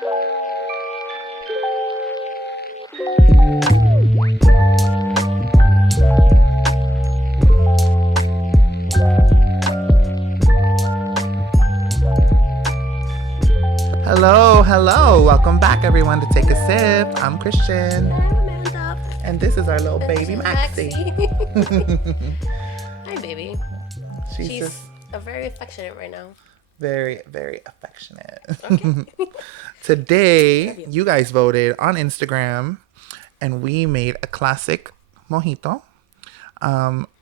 Hello, hello. Welcome back, everyone, to Take a Sip. I'm Christian. I'm Amanda. And this is our little baby, Maxie. Hi, baby. She's just very affectionate right now. very, very affectionate. Okay. Today, you guys voted on Instagram, and we made a classic mojito.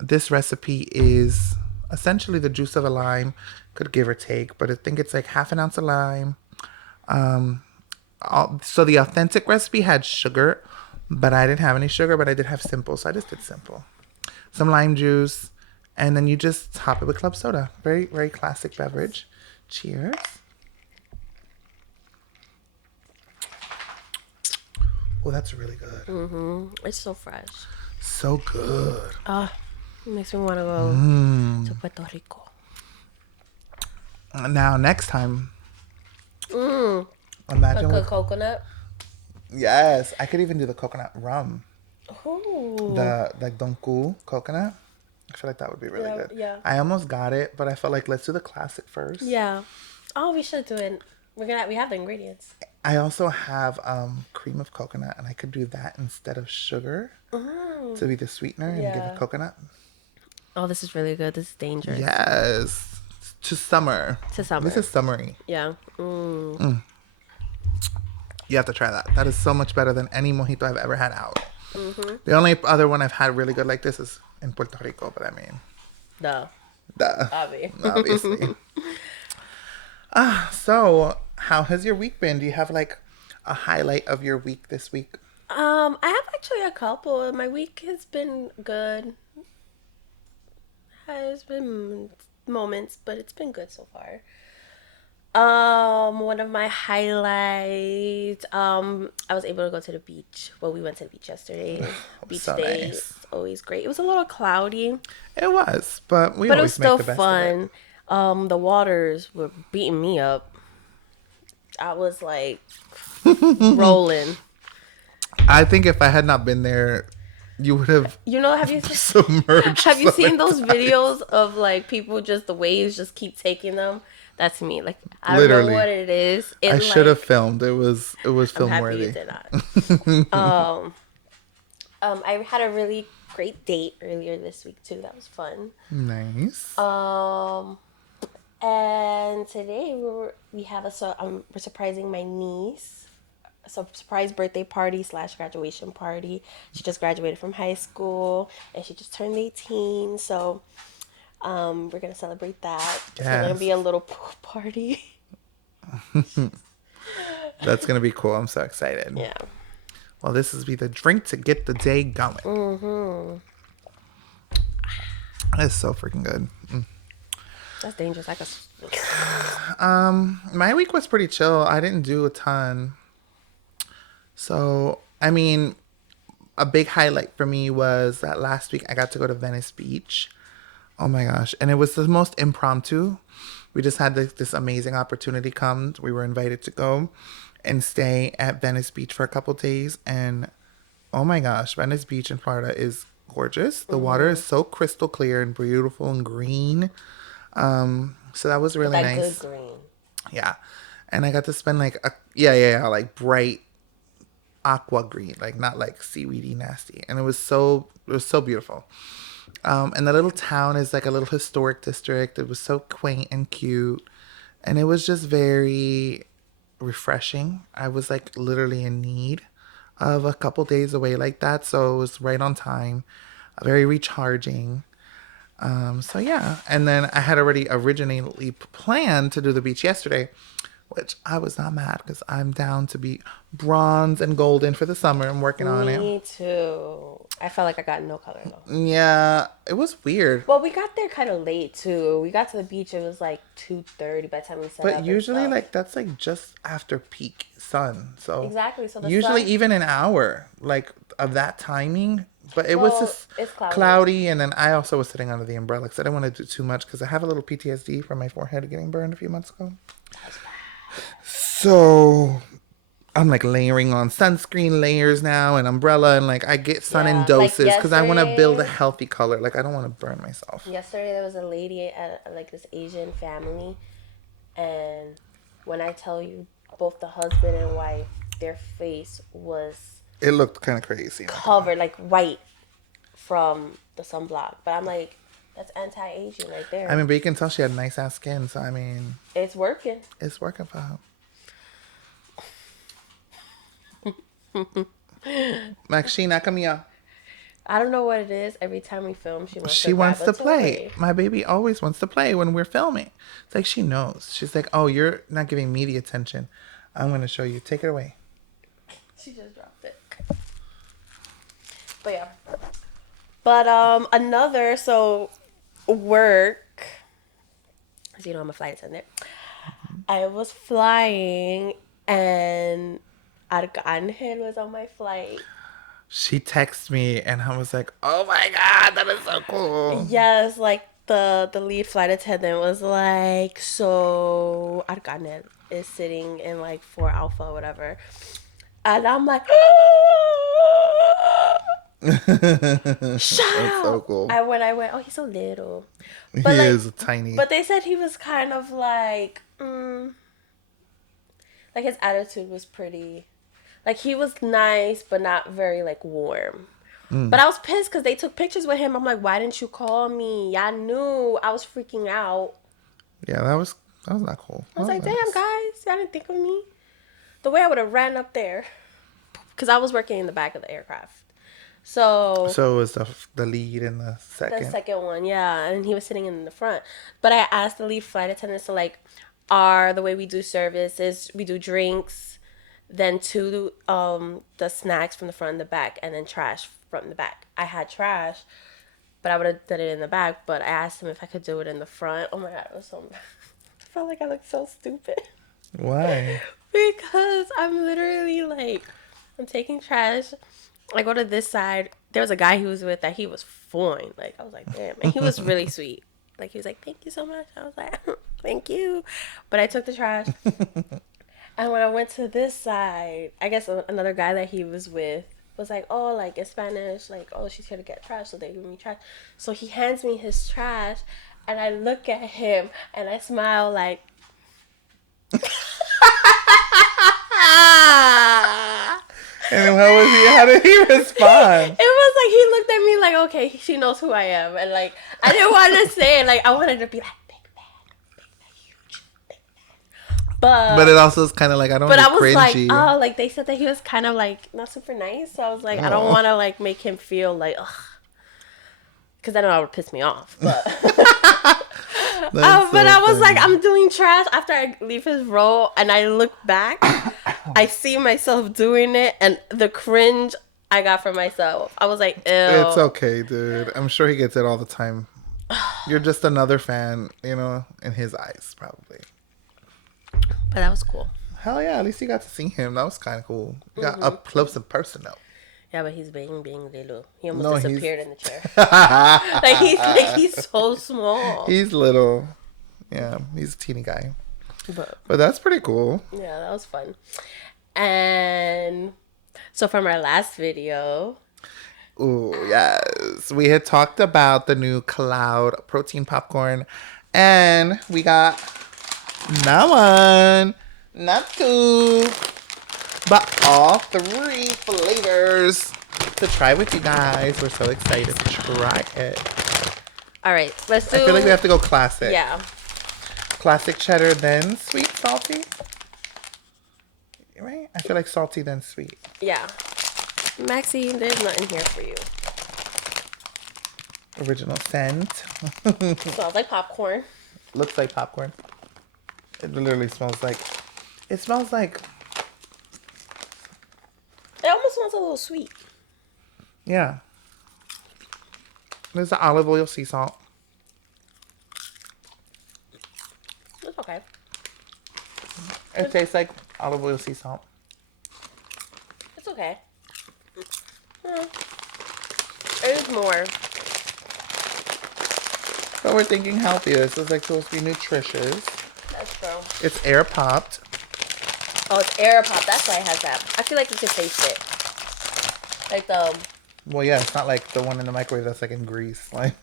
This recipe is essentially the juice of a lime, could give or take, but I think it's like half an ounce of lime. So the authentic recipe had sugar, but I didn't have any sugar, but I did have simple, so I just did simple. Some lime juice, and then you just top it with club soda. Very, very classic beverage. Cheers. Oh, that's really good. It's so fresh. So good. It makes me want to go to Puerto Rico. Now, next time, imagine Like a with coconut. yes, I could even do the coconut rum. Ooh. The like donku coconut. I feel like that would be really good. Yeah. I almost got it, but I felt like let's do the classic first. Yeah. Oh, we should do it. We have the ingredients. I also have cream of coconut, and I could do that instead of sugar to be the sweetener and give it coconut. Oh, this is really good. This is dangerous. Yes. To summer. This is summery. Yeah. You have to try that. That is so much better than any mojito I've ever had out. The only other one I've had really good like this is in Puerto Rico, but I mean, Duh. Obviously. So how has your week been? Do you have like a highlight of your week this week? I have actually a couple. My week has been good. Has been moments, but it's been good so far. One of my highlights, I was able to go to the beach. Well, we went to the beach yesterday. Beach so day nice. is always great. It was a little cloudy, It was, but but it was always still make the best fun. of it. The waters were beating me up. I was like rolling. I think if I had not been there, you would have You know, have you submerged. have you so seen those many times. videos of like people just the waves just keep taking them? That's me. Like I don't Literally. know what it is. I should have filmed. It was I'm film happy worthy. you did not. I had a really great date earlier this week too. That was fun. Nice. And today we're surprising my niece. So surprise birthday party / graduation party. She just graduated from high school and she just turned 18. So we're gonna celebrate that. It's gonna be a little pool party. That's gonna be cool. I'm so excited. Yeah. Well, this is be the drink to get the day going. It's so freaking good. That's dangerous. My week was pretty chill. I didn't do a ton. So, I mean, a big highlight for me was that last week I got to go to Venice Beach. Oh my gosh. And it was the most impromptu. We just had this amazing opportunity come. We were invited to go and stay at Venice Beach for a couple days. And oh my gosh, Venice Beach in Florida is gorgeous. The water is so crystal clear and beautiful and green. So that was really nice. Good green. Yeah. And I got to spend like like bright aqua green, like not like seaweedy nasty. And it was so beautiful. And the little town is like a little historic district. It was so quaint and cute. And it was just very refreshing. I was like literally in need of a couple days away like that. So it was right on time, very recharging. So yeah. And then I had already originally planned to do the beach yesterday, which I was not mad because I'm down to be bronze and golden for the summer. I'm working on it. Me too. I felt like I got no color though. Yeah, it was weird. Well, we got there kind of late too. We got to the beach. It was like 2:30 by the time we set up. But usually, like that's like just after peak sun. So exactly. So usually even an hour like of that timing. But it was just it's cloudy, and then I also was sitting under the umbrella because I didn't want to do too much because I have a little PTSD from my forehead getting burned a few months ago. So I'm like layering on sunscreen layers now and umbrella, and like I get sun in Yeah, like doses because I want to build a yesterday. healthy color. Like I don't want to burn myself. Yesterday there was a lady at like this Asian family, and when I tell you, both the husband and wife, their face was It looked kind of crazy. Not gonna lie. covered like white from the sunblock. But I'm like, that's anti-aging right I there. mean, but you can tell she had nice ass skin, so I mean, It's working. it's working for her. Maxina, come here. I don't know what it is. Every time we film, she wants She to grab wants a to play. toy. My baby always wants to play when we're filming. It's like she knows. She's like, oh, you're not giving me the attention. I'm going to show you. Take it away. She just dropped it. But yeah. But another work. As you know, I'm a flight attendant. I was flying and Arcangel was on my flight. She texted me and I was like, oh my God, that is so cool. Yes, like the lead flight attendant was like, so Arcangel is sitting in like 4 Alpha or whatever. And I'm like, shut That's so up. cool. I went, oh, he's so little. He But like, is tiny. but they said he was kind of like, like his attitude was pretty, like he was nice, but not very like warm. But I was pissed because they took pictures with him. I'm like, why didn't you call me? Y'all knew I was freaking out. Yeah, that was not cool. I was like, That damn, guys, y'all didn't think of me. The way I would have ran up there, because I was working in the back of the aircraft. So So it was the lead in the the second. second one, yeah, and he was sitting in the front. But I asked the lead flight attendant, so like, the way we do service is we do drinks, then the snacks from the front and the back, and then trash from the back. I had trash, but I would have done it in the back. But I asked him if I could do it in the front. Oh my god, it was so. I felt like I looked so stupid. Why? Because I'm literally like, I'm taking trash. I go to this side. There was a guy he was with that he was fine. Like, I was like, damn. And he was really sweet. Like, he was like, thank you so much. I was like, thank you. But I took the trash. And when I went to this side, I guess another guy that he was with was like, oh, like in Spanish, like, oh, she's here to get trash. So they give me trash. So he hands me his trash. And I look at him and I smile like, And how did he respond? It was like he looked at me like, okay, she knows who I am, and like I didn't want to say it, like I wanted to be like big man, huge, big man. But it also is kind of like I don't. But Be I was cringy. like, oh, like they said that he was kind of like not super nice, so I was like, I don't want to like make him feel like, ugh, because I know that would piss me off. But but I was like, I'm doing trash after I leave his row, and I look back, I see myself doing it, and the cringe I got for myself. I was like, ew. It's okay, dude. I'm sure he gets it all the time. You're just another fan, in his eyes, probably. But that was cool. Hell yeah, at least you got to see him. That was kind of cool. You got up close and personal. Yeah, but he's being little. He almost No, disappeared in the chair. He's so small. He's little. Yeah, he's a teeny guy. But that's pretty cool. Yeah, that was fun. And so from our last video. Ooh, yes. We had talked about the new Khloud protein popcorn. And we got not one, not two, but all 3 flavors to try with you guys. We're so excited to try it. All right, let's do. I feel like we have to go classic. Yeah. Classic cheddar, then sweet, salty. Right? I feel like salty, then sweet. Yeah. Maxie, there's nothing here for you. Original scent. Smells like popcorn. Looks like popcorn. It literally smells like. It smells like. It almost smells a little sweet. Yeah. There's the olive oil, sea salt. It's okay. It tastes like olive oil, sea salt. It's okay. It is more. But we're thinking healthier. This is like supposed to be nutritious. That's true. It's air popped. Oh, it's air pop. That's why it has that. I feel like you can taste it. Like the. Well, yeah, it's not like the one in the microwave that's like in grease. Like,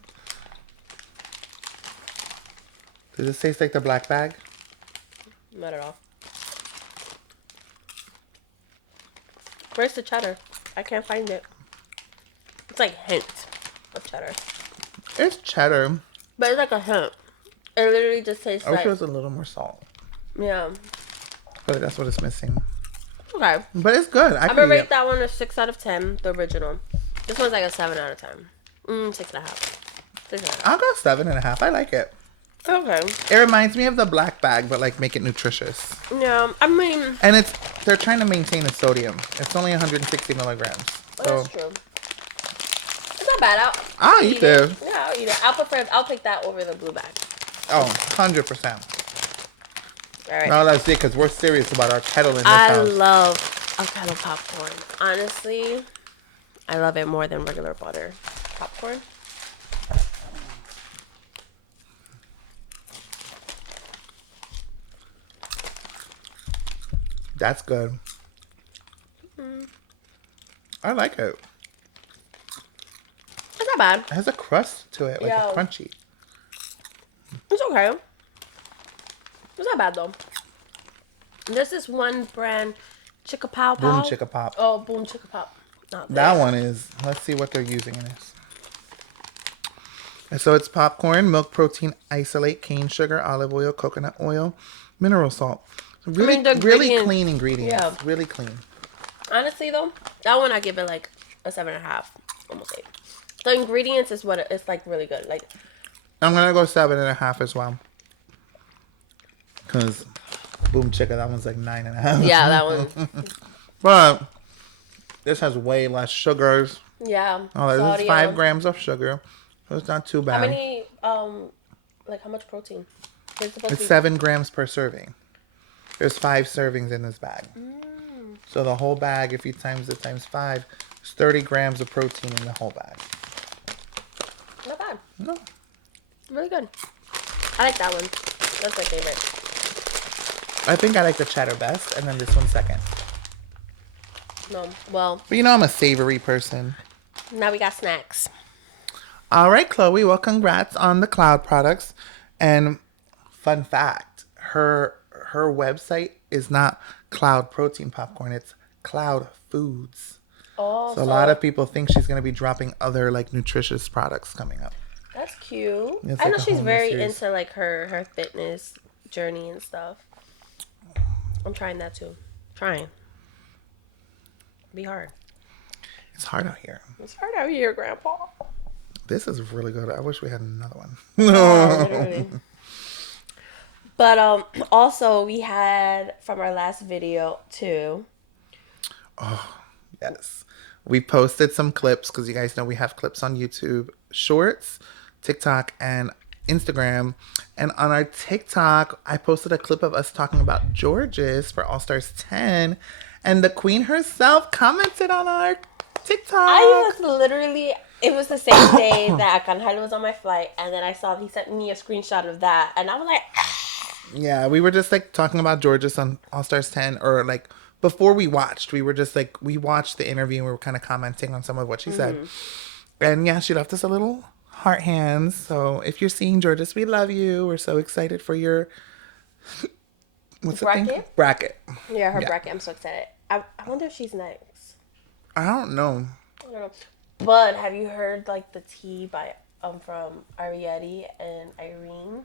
does this taste like the black bag? Not at all. Where's the cheddar? I can't find it. It's like hints of cheddar. It's cheddar. But it's like a hint. It literally just tastes I wish like. it was a little more salt. Yeah. But that's what it's missing. Okay. But it's good. I'm gonna rate that one a 6 out of 10, the original. This one's like a 7 out of 10. 6.5. 6.5. I'll go 7.5. I like it. Okay. It reminds me of the black bag, but like make it nutritious. Yeah, I mean. And they're trying to maintain the sodium. It's only 160 milligrams. So. That's true. It's not bad. I'll eat it. Yeah, I'll eat it. I'll take that over the blue bag. Oh, 100%. All right. No, that's it, because we're serious about our kettle in this house. I love a kettle popcorn. Honestly, I love it more than regular butter popcorn. That's good. I like it. It's not bad. It has a crust to it, like Yeah. a crunchy. It's okay. It's not bad though. There's this one brand, Chicka Pow Pow. Boom Chicka Pop. Oh, Boom Chicka Pop. Not That one is. Let's see what they're using in this. And so it's popcorn, milk protein isolate, cane sugar, olive oil, coconut oil, mineral salt. Really, really clean ingredients. Yeah. Really clean. Honestly though, that one I give it like a 7.5, almost 8. The ingredients is what it's like really good. Like I'm gonna go 7.5 as well. Cause Boom Chicka, that one's like 9.5. yeah, that one. But this has way less sugars. Yeah. Oh, there's 5 grams of sugar. So it's not too bad. How many? Like how much protein? It's 7 grams per serving. There's 5 servings in this bag. So the whole bag, if you times it times 5, it's 30 grams of protein in the whole bag. Not bad. No. Really good. I like that one. That's my favorite. I think I like the cheddar best, and then this one second. No, well. But you know I'm a savory person. Now we got snacks. All right, Khloe. Well, congrats on the Khloud products. And fun fact, her website is not Khloud Protein Popcorn. It's Khloud Foods. Oh, so a lot of people think she's going to be dropping other like nutritious products coming up. That's cute. It's I like know a she's whole very series. into like her fitness journey and stuff. I'm trying that too. Trying. Be hard. It's hard out here. It's hard out here, Grandpa. This is really good. I wish we had another one. Oh, literally. But also we had from our last video too. Oh, yes. We posted some clips because you guys know we have clips on YouTube, Shorts, TikTok, and Instagram. And on our TikTok, I posted a clip of us talking about Georges for All Stars 10. And the queen herself commented on our TikTok. I was literally, it was the same day that Akanjalo was on my flight. And then I saw he sent me a screenshot of that. And I was like, yeah, we were just like talking about Georges on All Stars 10, or like before we watched, we were just like, we watched the interview and we were kind of commenting on some of what she said. And yeah, she left us a little heart hands. So if you're seeing Georges, we love you. We're so excited for your what's bracket? The thing? Bracket. Yeah, her bracket. I'm so excited. I wonder if she's next. I don't know. I don't know. But have you heard like the tea by from Arriety and Irene?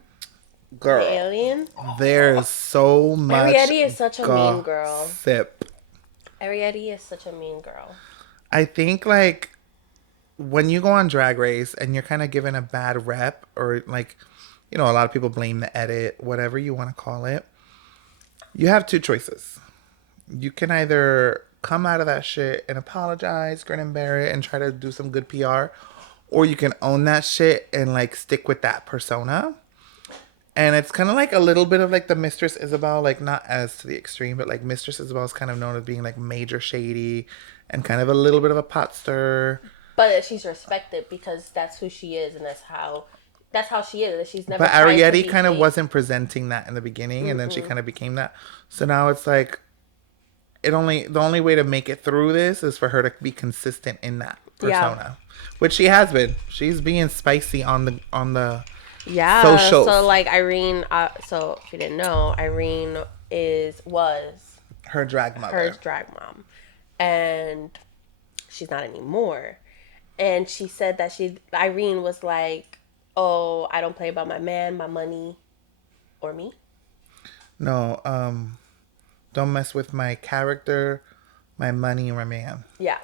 Girl, The alien? there's so much. Arriety is such a mean girl. Sip. Arriety is such a mean girl. I think like when you go on Drag Race and you're kind of given a bad rep, or like, you know, a lot of people blame the edit, whatever you want to call it. You have 2 choices. You can either come out of that shit and apologize, grin and bear it, and try to do some good PR, or you can own that shit and like stick with that persona. And it's kind of like a little bit of like the Mistress Isabel, like not as to the extreme, but like Mistress Isabel is kind of known as being like major shady and kind of a little bit of a pot stirrer. But she's respected because that's who she is, and that's how she is. She's never. But tried to Arriety be kind of fake. wasn't presenting that in the beginning, and then she kind of became that. So now it's like the only way to make it through this is for her to be consistent in that Yeah. persona, which she has been. She's being spicy on the Yeah. So socials. like Irene, so if you didn't know, Irene was Her drag her mother. drag mom, and she's not anymore. And she said that Irene was like, "Oh, I don't play about my man, my money, or me." No, don't mess with my character, my money, or my man. Yeah.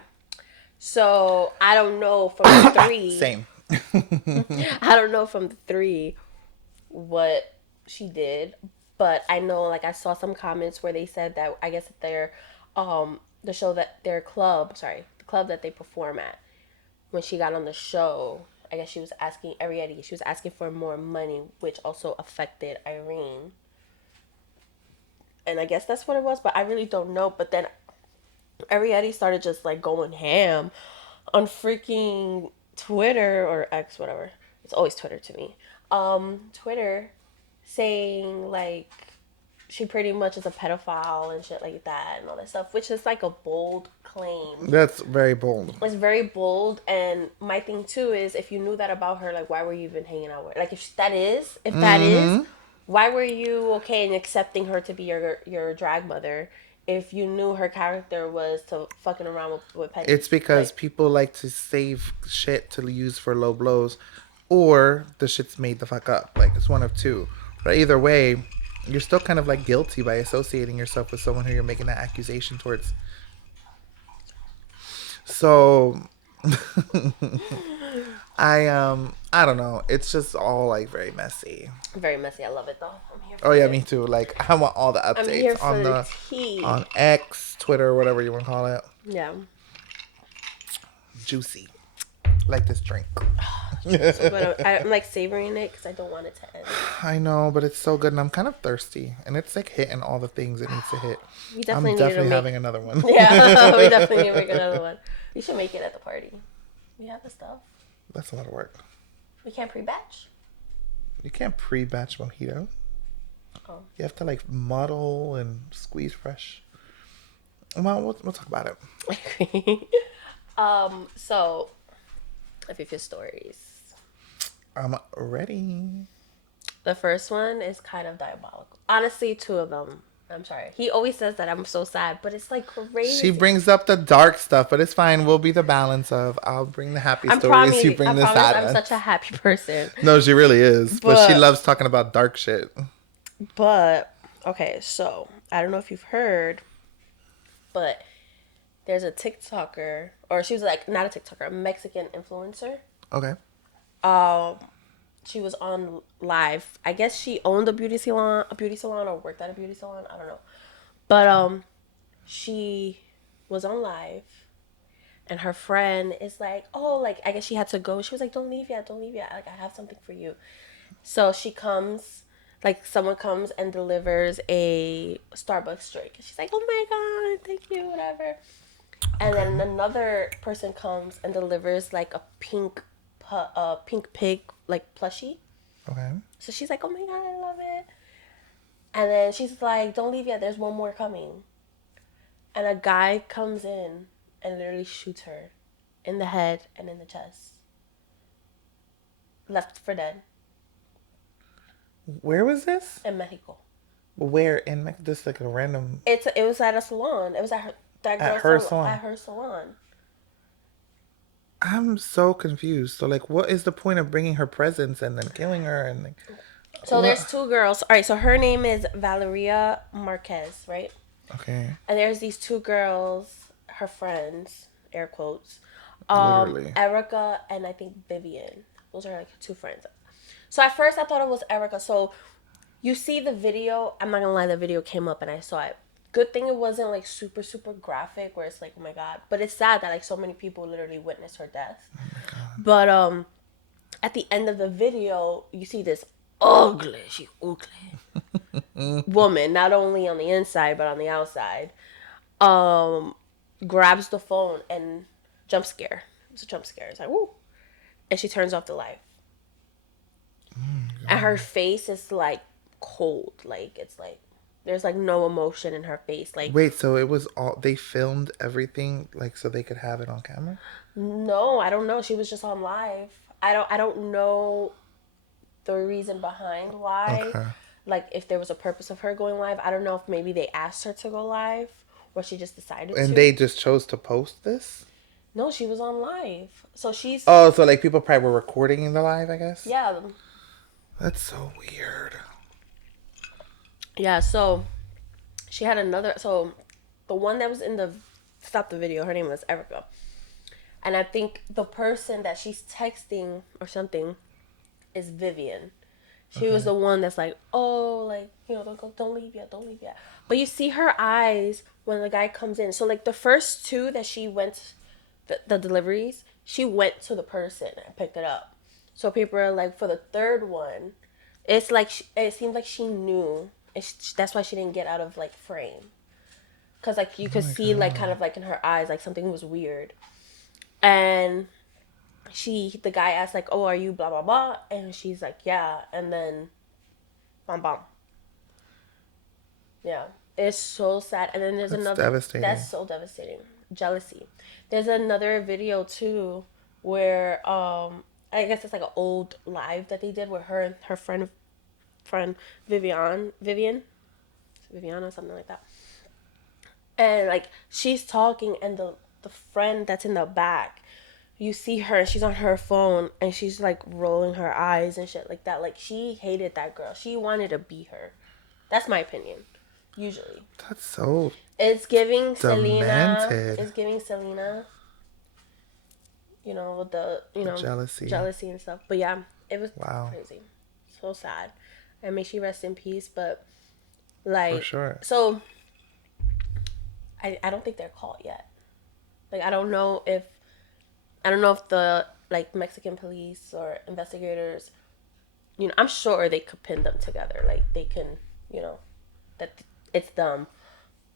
So I don't know from the three. Same. I don't know from the three what she did, but I know like I saw some comments where they said that I guess their the show that their club, sorry, the club that they perform at, when she got on the show, I guess she was asking Arriety, she was asking for more money, which also affected Irene. And I guess that's what it was, but I really don't know. But then Arriety started just like going ham on freaking Twitter or X, whatever. It's always Twitter to me. Twitter saying like she pretty much is a pedophile and shit like that and all that stuff, which is like a bold claim. That's very bold. It's very bold, and my thing too is if you knew that about her, like why were you even hanging out with her? Like if that is, why were you okay in accepting her to be your drag mother if you knew her character was to fucking around with petty? It's because Like, people like to save shit to use for low blows, or the shit's made the fuck up. Like it's one of two. But either way, you're still kind of like guilty by associating yourself with someone who you're making that accusation towards. So I don't know. It's just all like very messy. very messy. I love it though. I'm here Oh for yeah, it. me too. Like I want all the I'm here updates for on the the tea. on X, Twitter, whatever you want to call it. Yeah. Juicy. Like this drink. So, but I'm like savoring it because I don't want it to end. I know, but it's so good, and I'm kind of thirsty, and it's like hitting all the things it needs to hit. We I'm definitely need to definitely make. having another one. Yeah, we definitely need to make another one. We should make it at the party. We have the stuff. That's a lot of work. We can't pre-batch. You can't pre-batch mojito. Oh. You have to like muddle and squeeze fresh. Well, we'll talk about it. So a few stories. I'm ready. The first one is kind of diabolical. Honestly, two of them. I'm sorry. He always says that I'm so sad, but it's like crazy. She brings up the dark stuff, but it's fine. We'll be the balance of. I'll bring the happy stories. You bring I the promise sad I'm ones. such a happy person. No, she really is. But she But loves talking about dark shit. But okay, so I don't know if you've heard, but there's a TikToker, or she was like not a TikToker, a Mexican influencer. Okay. She was on live. I guess she owned a beauty salon, or worked at a beauty salon. I don't know, but she was on live, and her friend is like, "Oh, like I guess she had to go." She was like, "Don't leave yet, don't leave yet. Like I have something for you." So she comes, like someone comes and delivers a Starbucks drink. She's like, "Oh my god, thank you, whatever." And then another person comes and delivers like a pink pig like plushie. Okay. So she's like, "Oh my god, I love it." And then she's like, "Don't leave yet. There's one more coming." And a guy comes in and literally shoots her in the head and in the chest. Left for dead Where was this? in Mexico. Where in Mexico? Just like a random. It was at a salon. It was at Her salon. At her salon. I'm so confused. So like, what is the point of bringing her presents and then killing her and like? So there's two girls. All right. So her name is Valeria Marquez, right? Okay. And there's these two girls, her friends, air quotes. Literally. Erica and I think Vivian. Those are like two friends. So at first I thought it was Erica. So you see the video. I'm not gonna lie, the video came up and I saw it. Good thing it wasn't like super super graphic where it's like, oh my god. But it's sad that like so many people literally witnessed her death. But at the end of the video, you see this ugly woman, not only on the inside but on the outside, grabs the phone and jump scare. It's a jump scare. It's like woo, and she turns off the light. And her face is like cold, like it's like There's like no emotion in her face. Like, Wait, so it was all they filmed everything like so they could have it on camera? no, I don't know. She was just on live. I don't know the reason behind why. Okay. Like if there was a purpose of her going live. I don't know if maybe they asked her to go live or she just decided And to. they just chose to post this? No, she was on live. So she's Oh, so like people probably were recording in the live, I guess? yeah. That's so weird. Yeah, so she had another so the one that was in the stop the video, her name was Erica. And I think the person that she's texting or something is Vivian. She was Okay. the one that's like, oh, like, don't go, don't leave yet, don't leave yet. But you see her eyes when the guy comes in. So, like, the first two that she went, the deliveries, she went to the person and picked it up. So people are like, for the third one, it's like, it seemed like she knew. That's why she didn't get out of, like, frame. Because, like, you Oh could my see, like, kind god. of, like, in her eyes, like, something was weird. And the guy asked, like, oh, are you blah, blah, blah? And she's like, yeah. And then, bam, bam. Yeah, it's so sad. And then there's That's another devastating. that's so devastating. Jealousy. There's another video too where I guess it's like an old live that they did with her and her friend Vivian or something like that. And like she's talking and the friend that's in the back, you see her and she's on her phone and she's like rolling her eyes and shit like that. Like she hated that girl. She wanted to be her. That's my opinion. Usually. That's so It's giving Selena. demented. It's giving Selena. With the The jealousy. jealousy and stuff. But yeah, it was Wow. crazy, so sad, and may she rest in peace. But For like, sure. so I don't think they're caught yet. Like I don't know if the like Mexican police or investigators. I'm sure they could pin them together. Like they can, you know, that it's them,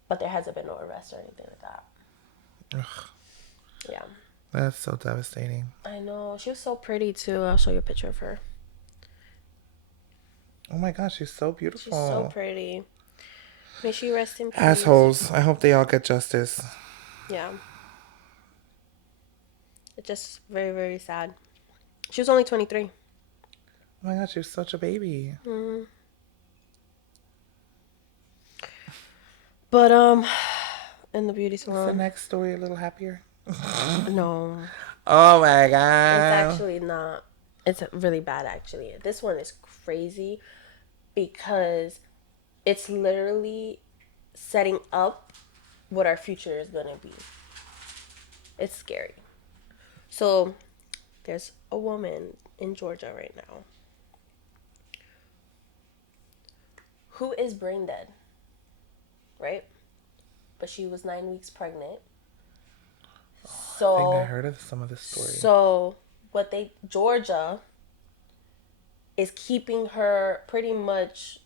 but there hasn't been no arrest or anything like that. Ugh, Yeah. that's so devastating. I know. She was so pretty too. I'll show you a picture of her. Oh my gosh, she's so She's so beautiful. pretty. May she rest in peace. Assholes. I hope they all get justice. Yeah. It's just very, very sad. She was only 23. Oh my gosh, she's such a baby. Mm-hmm. But, in the beauty Is the salon. next story a little happier? No. Oh my It's god. actually not. It's really bad, actually. This one is crazy because it's literally setting up what our future is going to be. It's scary. So, there's a woman in Georgia right now who is brain dead, right? But she was 9 weeks pregnant. I think I So, heard of some of this story. so Georgia is keeping her pretty much,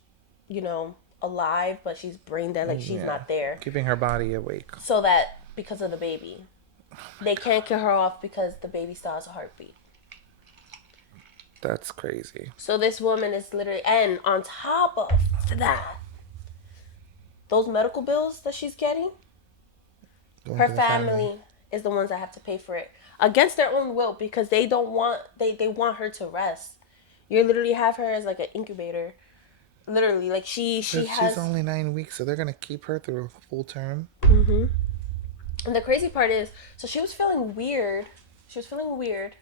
alive, but she's brain dead, like she's Yeah. not there. Keeping her body awake. So that because of the baby, they can't kill her off because the baby still has a heartbeat. That's crazy. So this woman is literally, and on top of that, those medical bills that she's getting, Going her to the family. family is the ones that have to pay for it against their own will because they don't want they want her to rest. You literally have her as like an incubator. Literally, like she But she's has. only 9 weeks, so they're gonna keep her through a full term. Mm-hmm. And the crazy part is, so she was feeling weird. She was feeling weird,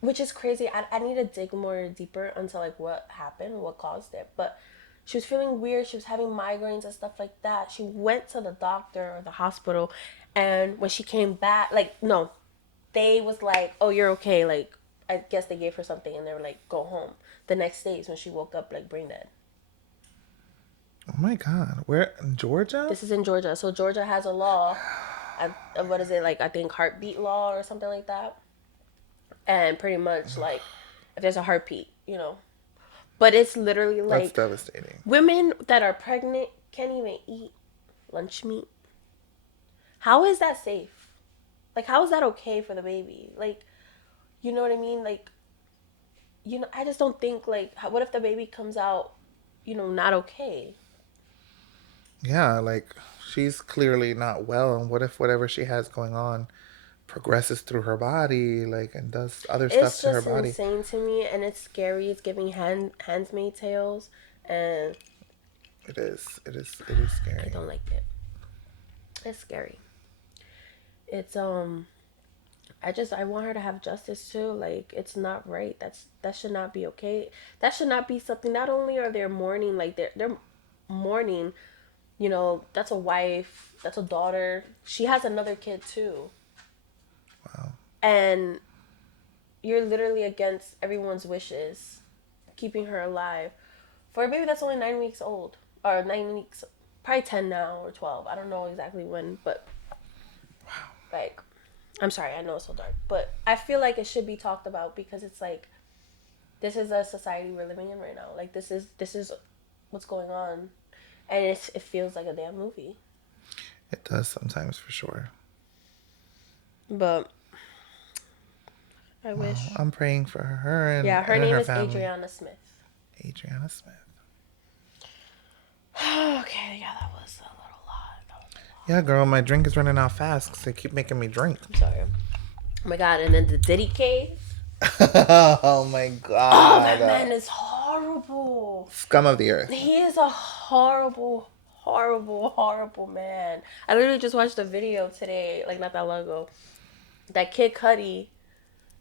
which is crazy. I need to dig more deeper into like what happened, what caused it. But she was feeling weird. She was having migraines and stuff like that. She went to the doctor or the hospital, and when she came back, like no, they was like, "Oh, you're okay." Like I guess they gave her something, and they were like, "Go home." The next day is when she woke up like brain dead. Oh my god. Where in Georgia? This is in Georgia, so Georgia has a law. What is it like? I think heartbeat law or something like that. And pretty much like, if there's a heartbeat, But it's literally That's like devastating. women that are pregnant can't even eat lunch meat. How is that safe? Like, how is that okay for the baby? Like, you know what I mean? Like, I just don't think like, what if the baby comes out, not okay? Yeah, like she's clearly not well, and what if whatever she has going on progresses through her body, like, and does other stuff It's to her just body? insane to me, and it's scary. It's giving handsmaid tales, and It is. It is. It is I scary. don't like it. It's scary. It's I want her to have justice too. Like it's not right. That should not be okay. That should not be something. Not only are they mourning, like they're mourning. You know, that's a wife. That's a daughter. She has another kid too, Wow. and you're literally against everyone's wishes, keeping her alive for a baby that's only 9 weeks old or 9 weeks, probably 10 now or 12. I don't know exactly when, but like I'm sorry, I know it's so dark, but I feel like it should be talked about because it's like this is a society we're living in right now. Like this is what's going on, and it feels like a damn movie. It does sometimes, for sure. But I Well, wish. I'm praying for her Yeah, her and name her is family. Adriana Smith. Adriana Smith. Okay, yeah, that was a little lot. That was Yeah, girl, my drink is running out fast because they keep making me drink. I'm sorry. Oh my god, and then the Diddy case. Oh my Oh, that god. man is horrible. Scum of the earth. He is a horrible, horrible, horrible man. I literally just watched a video today, like not that long ago. That Kid Cudi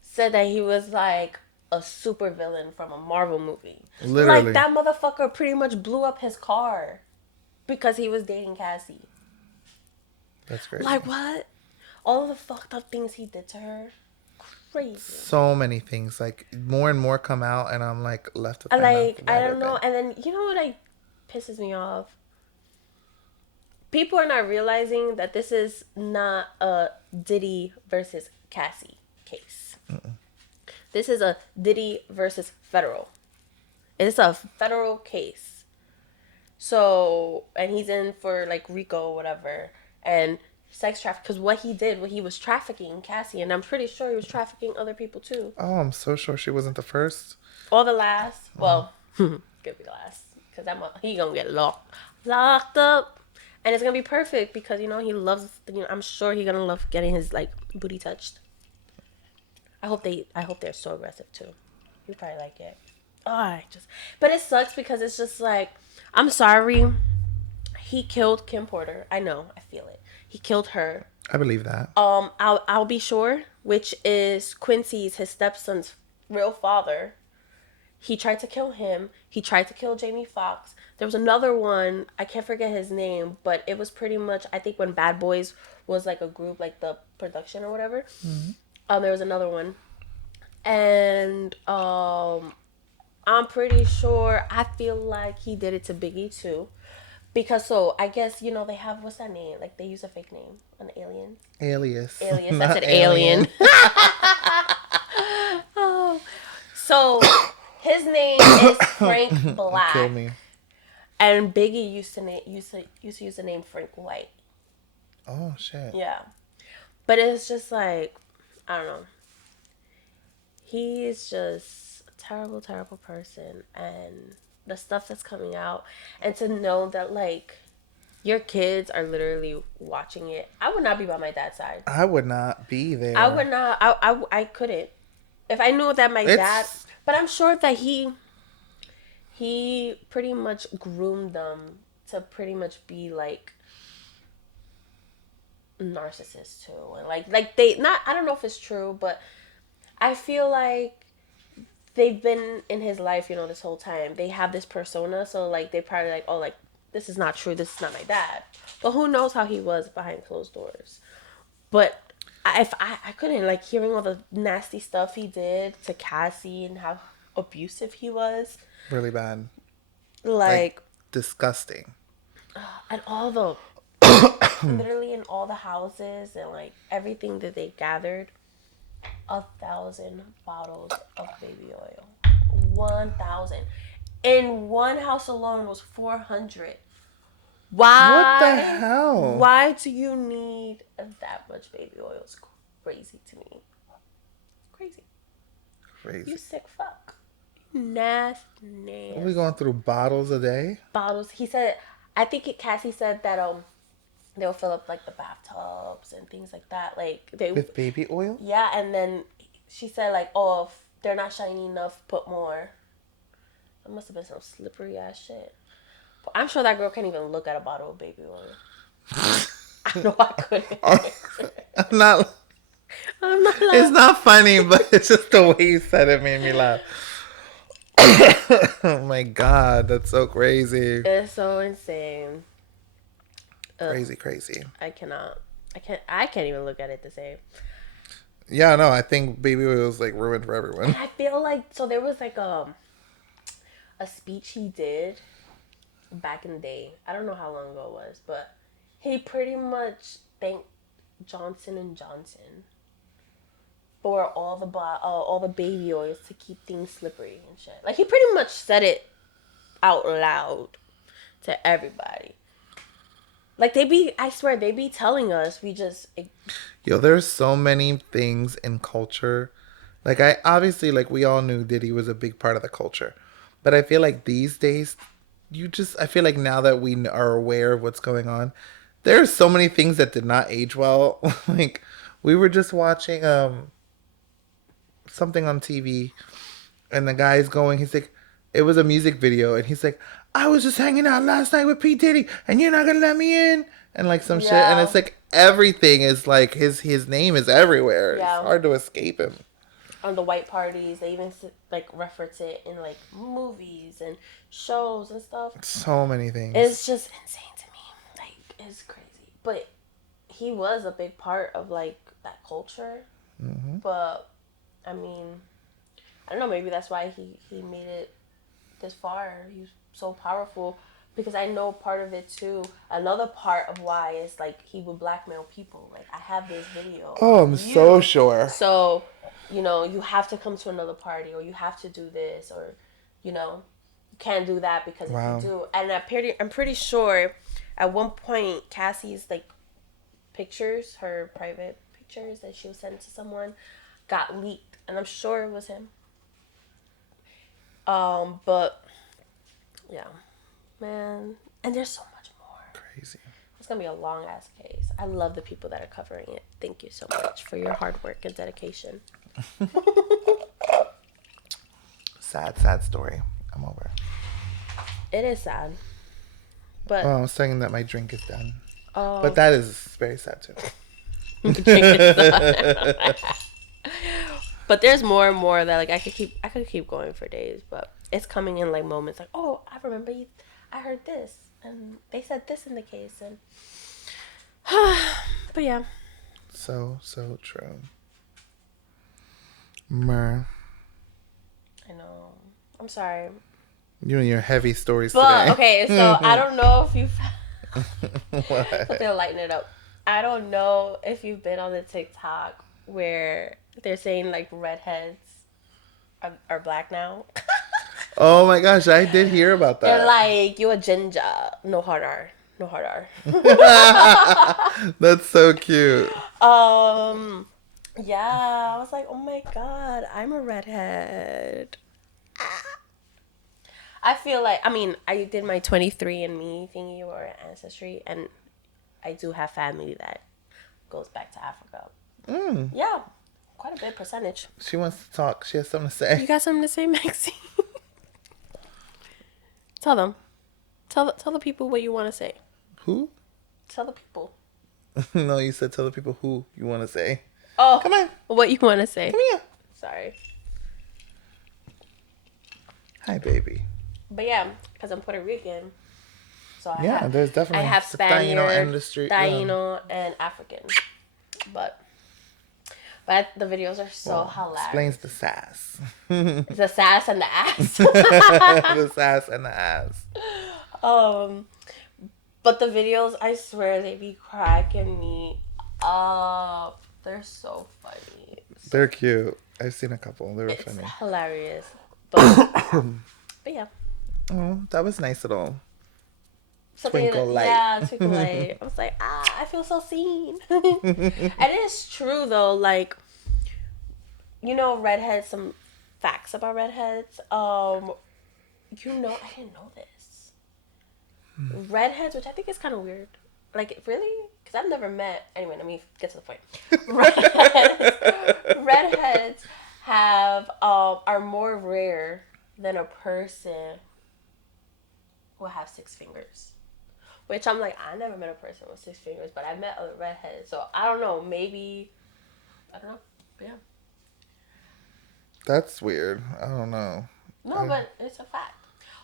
said that he was like a super villain from a Marvel movie. Like Literally. that motherfucker pretty much blew up his car because he was dating Cassie. That's crazy. Like what? All of the fucked up things he did to her. Crazy. So many things. Like, more and more come out, and I'm like left with my mouth Like I wide don't know. open. And then you know what like pisses me off? People are not realizing that this is not a Diddy versus Cassie case. This is a Diddy versus federal. It's a federal case. So, and he's in for like RICO or whatever. And sex traffic, because what he did, what he was trafficking Cassie, and I'm pretty sure he was trafficking other people too. Oh, I'm so sure she wasn't the first. All the last, well, could be the last, because he gonna get locked up, and it's gonna be perfect because he loves. I'm sure he gonna love getting his like booty touched. I hope they're so aggressive too. You probably like it. Oh, but it sucks because it's just like, I'm sorry. He killed Kim Porter. I know. I feel it. He killed her. I believe that. I'll be sure, which is Quincy's his stepson's real father. He tried to kill him. He tried to kill Jamie Foxx. There was another one. I can't forget his name, but it was pretty much I think when Bad Boys was like a group, like the production or whatever. Mm-hmm. There was another one, and I'm pretty sure. I feel like he did it to Biggie too. Because so I guess they have what's that name? Like they use a fake name, an alien. Alias, Alias. I not said alien. alien. Oh, so his name is Frank Kill Black, me. and Biggie used to use the name Frank White. Oh shit. Yeah, but it's just like I don't know. He's just a terrible, terrible person, and the stuff that's coming out, and to know that like your kids are literally watching it. I would not be by my dad's side. I would not be I would there. not. I couldn't. If I knew that my dad, It's but I'm sure that he pretty much groomed them to pretty much be like narcissists too, and like they not. I don't know if it's true, but I feel like they've been in his life, this whole time. They have this persona, so like they probably like, oh, like this is not true. This is not my dad. But who knows how he was behind closed doors? But if I couldn't like hearing all the nasty stuff he did to Cassie and how abusive he was, really bad. Like, like disgusting. and all the literally in all the houses and like everything that they gathered, 1,000 bottles of baby oil, 1,000 in one house alone was 400. What the Why? hell? Why do you need that much baby oil? It's crazy to me. Crazy. Crazy. You sick fuck. Nasty. Are we going through bottles a day? Bottles. He said, I think Cassie said that they'll fill up like the bathtubs and things like that. Like they, With baby oil? yeah, and then she said like, oh, if they're not shiny enough, put more. That must have been some slippery ass shit. But I'm sure that girl can't even look at a bottle of baby oil. I know I couldn't. I'm not. I'm not It's laughing. not funny, but it's just the way you said it made me laugh. Oh my god, that's so crazy. It's so insane. Ugh, Crazy, crazy. I cannot. I can't even look at it the same. Yeah, no, I think baby oil is like ruined for And everyone. I feel like so there was like a speech he did back in the day. I don't know how long ago it was, but he pretty much thanked Johnson and Johnson for all the baby oils to keep things slippery and shit. Like he pretty much said it out loud to everybody. Like I swear they be telling us. We just Yo, there's so many things in culture. Like I obviously like we all knew Diddy was a big part of the culture. But I feel like these days I feel like now that we are aware of what's going on, there are so many things that did not age well. Like we were just watching something on TV and the guy's going, he's like, it was a music video, and he's like, I was just hanging out last night with P. Diddy, and you're not gonna let me in, and like some shit, and yeah, it's like everything is like his name is everywhere. It's yeah. hard to escape him. On the white parties, they even like reference it in like movies and shows and stuff. So many things. It's just insane to me. Like it's crazy, but he was a big part of like that culture. Hmm. But I mean, I don't know. Maybe that's why he made it this far. He's so powerful because I know part of it too. Another part of why is like he would blackmail people. Like I have this video Oh, of I'm so you, sure. so you have to come to another party or you have to do this or you can't do that because if you Wow. do, and I'm pretty sure at one point Cassie's like pictures, her private pictures that she was sending to someone, got leaked, and I'm sure it was him. But yeah, man, and there's so much more. Crazy. It's gonna be a long ass case. I love the people that are covering it. Thank you so much for your hard work and dedication. Sad, sad story. I'm over. It is sad, but Oh, I was saying that my drink is done. But um, that is very sad too. the drink is done. But there's more and more that like I could keep going for days, but it's coming in like moments like, oh, I remember I heard this and they said this in the case and but yeah. So, so true. Mer. I know. I'm sorry. You and your heavy stories But today. okay, so I don't know if you've What? but they'll lighten it up. I don't know if you've been on the TikTok where they're saying like redheads are black now. Oh my gosh, I did hear about They're that. like, you a ginger. No hard R. No hard R. That's so cute. Yeah, I was like, oh my god, I'm a redhead. I feel like, I mean, I did my 23andMe thingy or ancestry, and I do have family that goes back to Africa. Mm. Yeah, quite a big percentage. She wants to talk. She has something to You say. got something to say, Maxine? Tell them. Tell the people what you want to say. Who? Tell the people. No, you said tell the people who you want to say. Oh, Come on. what you want to say. Come here. Sorry. Hi, baby. But yeah, because I'm Puerto Rican. So Yeah, there's I definitely have the Taino Spaniard, industry. Taino, and African. But the videos are so hilarious. Explains the sass. The sass and the ass. The sass and the ass. um, but the videos, I swear, they be cracking me up. They're so funny. They're cute. I've seen a couple. They were It's funny. hilarious. But yeah. Oh, that was nice little Something twinkle light. Yeah, twinkle light. I was like, I feel so seen. And it's true though, like, redheads, some facts about redheads. I didn't know this. Redheads, which I think is kind of weird. Like, really? Because I've never met. Anyway, let me get to the point. Redheads have are more rare than a person who have 6 fingers. Which I'm like, I never met a person with 6 fingers, but I met a redhead. So I don't know. Maybe I don't know. But yeah. That's weird. I don't know. No, but it's a fact.